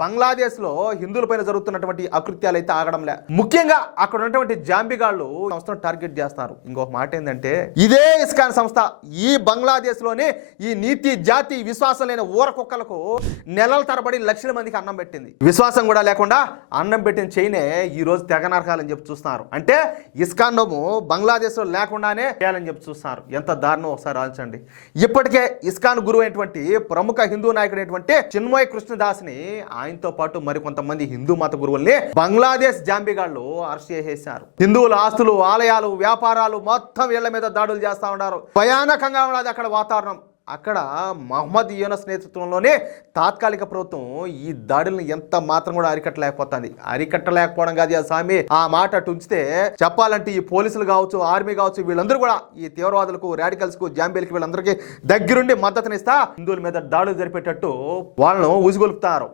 బంగ్లాదేశ్ లో హిందువులపైన జరుగుతున్నటువంటి అకృత్యాలు అయితే ఆగడంలే. ముఖ్యంగా అక్కడ ఉన్నటువంటి జాంబిగాళ్ళు సంస్థను టార్గెట్ చేస్తారు. ఇంకొక మాట ఏంటంటే, ఇదే ఇస్కాన్ సంస్థ ఈ బంగ్లాదేశ్ లోనే ఈ నీతి జాతి విశ్వాసం లేని ఊర కుక్కలకు నెలల తరబడి లక్షల మందికి అన్నం పెట్టింది. విశ్వాసం కూడా లేకుండా అన్నం పెట్టిన చైనే ఈ రోజు తెగ నరకాలని చెప్పి చూస్తున్నారు. అంటే ఇస్కాన్ బంగ్లాదేశ్ లో లేకుండానే చేయాలని చెప్పి చూస్తున్నారు. ఎంత దారుణం ఒకసారి ఆలోచించండి. ఇప్పటికే ఇస్కాన్ గురువు అయినటువంటి ప్రముఖ హిందూ నాయకుడు అయినటువంటి చిన్మయ్ కృష్ణదాస్ ని, ఆయనతో పాటు మరికొంతమంది హిందూ మత గురువుల్ని బంగ్లాదేశ్ జాంబిగాళ్ళు అరెస్ట్ చేసేశారు. హిందువుల ఆస్తులు, ఆలయాలు, వ్యాపారాలు మొత్తం వీళ్ళ మీద దాడులు చేస్తా ఉన్నారు. భయానకంగా ఉన్నది అక్కడ వాతావరణం. అక్కడ మహమ్మద్ యూనస్ నేతృత్వంలోనే తాత్కాలిక ప్రభుత్వం ఈ దాడులను ఎంత మాత్రం కూడా అరికట్టలేకపోతుంది. అరికట్టలేకపోవడం కాదు స్వామి, ఆ మాట అటు ఉంచితే చెప్పాలంటే ఈ పోలీసులు కావచ్చు, ఆర్మీ కావచ్చు, వీళ్ళందరూ కూడా ఈ తీవ్రవాదులకు, రాడికల్స్ కు, జాంబీలకి వీళ్ళందరికీ దగ్గరుండి మద్దతునిస్తా హిందువుల మీద దాడులు జరిపేటట్టు వాళ్ళను ఉసిగొలుపుతారు.